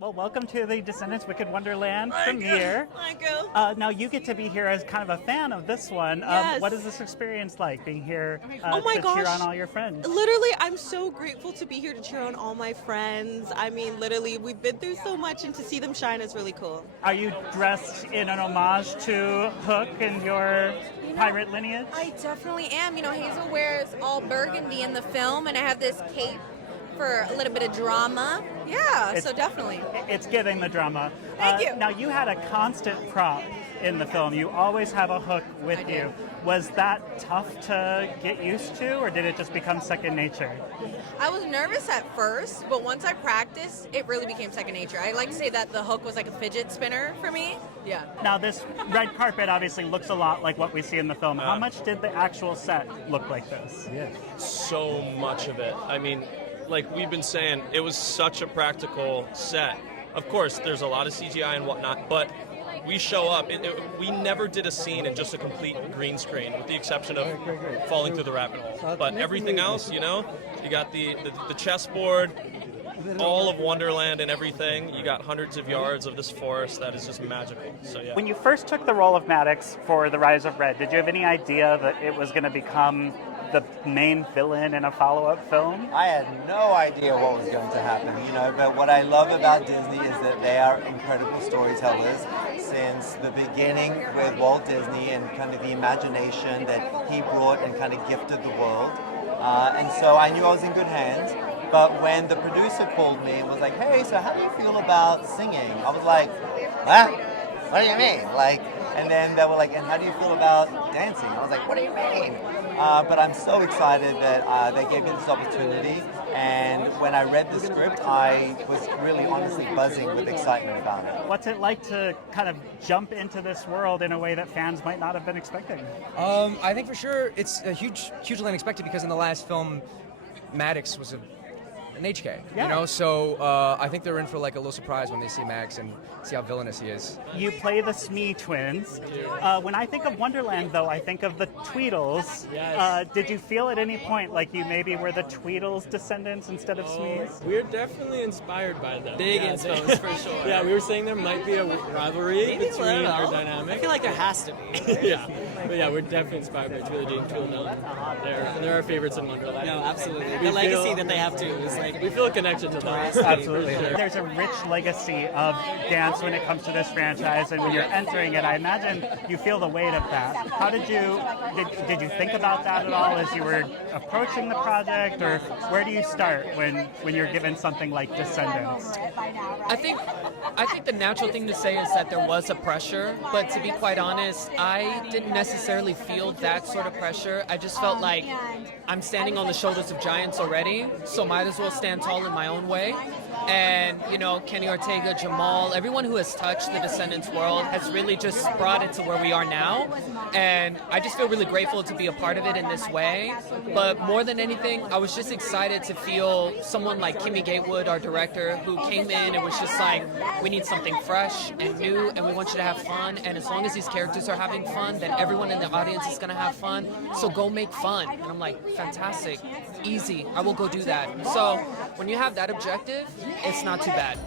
Well, welcome to the Descendants Wicked Wonderland premiere. Thank you. Now you get to be here as kind of a fan of this one. Yes. What is this experience like, being here Oh my to cheer gosh. on all your friends? Literally, I'm so grateful to be here to cheer on all my friends. I mean, literally, we've been through so much, and to see them shine is really cool. Are you dressed in an homage to Hook and your pirate lineage? I definitely am. Hazel wears all burgundy in the film, and I have this cape for a little bit of drama. Yeah, so definitely. It's giving the drama. Thank you. Now you had a constant prop in the film. You always have a hook with I do. you. Was that tough to get used to, or did it just become second nature? I was nervous at first, but once I practiced, it really became second nature. I like to say that the hook was like a fidget spinner for me. Yeah. Now this red carpet obviously looks a lot like what we see in the film. How much did the actual set look like this? So much of it. I mean, like we've been saying, it was such a practical set. Of course, there's a lot of CGI and whatnot, but we show up. We never did a scene in just a complete green screen, with the exception of falling through the rabbit hole. But everything else, you got the chessboard, all of Wonderland and everything. You got hundreds of yards of this forest that is just magical. So yeah. When you first took the role of Maddox for The Rise of Red, did you have any idea that it was going to become the main villain in a follow-up film? I had no idea what was going to happen, but what I love about Disney is that they are incredible storytellers since the beginning with Walt Disney and kind of the imagination that he brought and kind of gifted the world. And so I knew I was in good hands, but when the producer called me and was like, hey, so how do you feel about singing? I was like, huh? What do you mean? And then they were like, and how do you feel about dancing? I was like, what do you mean? But I'm so excited that they gave me this opportunity, and when I read the script, I was really honestly buzzing with excitement about it. What's it like to kind of jump into this world in a way that fans might not have been expecting? I think for sure it's a hugely unexpected, because in the last film, Maddox was an HK, so I think they're in for like a little surprise when they see Max and see how villainous he is. You play the Smee twins. When I think of Wonderland, though, I think of the Tweedles. Yes. Did you feel at any point like you maybe were the Tweedles descendants instead of Smees? We're definitely inspired by them. Big influence for sure. Yeah, we were saying there might be a rivalry Maybe a between little. our dynamic. I feel like there has to be. Yeah, but yeah, we're definitely inspired by Trilogy and Tweedledum. They're our favorites in Wonderland. No, absolutely. We The legacy feel- that they have too is like We feel a connection to them. Absolutely. For sure. There's a rich legacy of dance when it comes to this franchise, and when you're entering it, I imagine you feel the weight of that. How did you think about that at all as you were approaching the project, or where do you start when you're given something like Descendants? I think the natural thing to say is that there was a pressure, but to be quite honest, I didn't necessarily feel that sort of pressure. I just felt like I'm standing on the shoulders of giants already, so might as well stand tall in my own way. And, Kenny Ortega, Jamal, everyone who has touched the Descendants world has really just brought it to where we are now. And I just feel really grateful to be a part of it in this way. But more than anything, I was just excited to feel someone like Kimmy Gatewood, our director, who came in and was just like, we need something fresh and new, and we want you to have fun. And as long as these characters are having fun, then everyone in the audience is going to have fun. So go make fun. And I'm like, fantastic, easy, I will go do that. So when you have that objective, it's not too bad.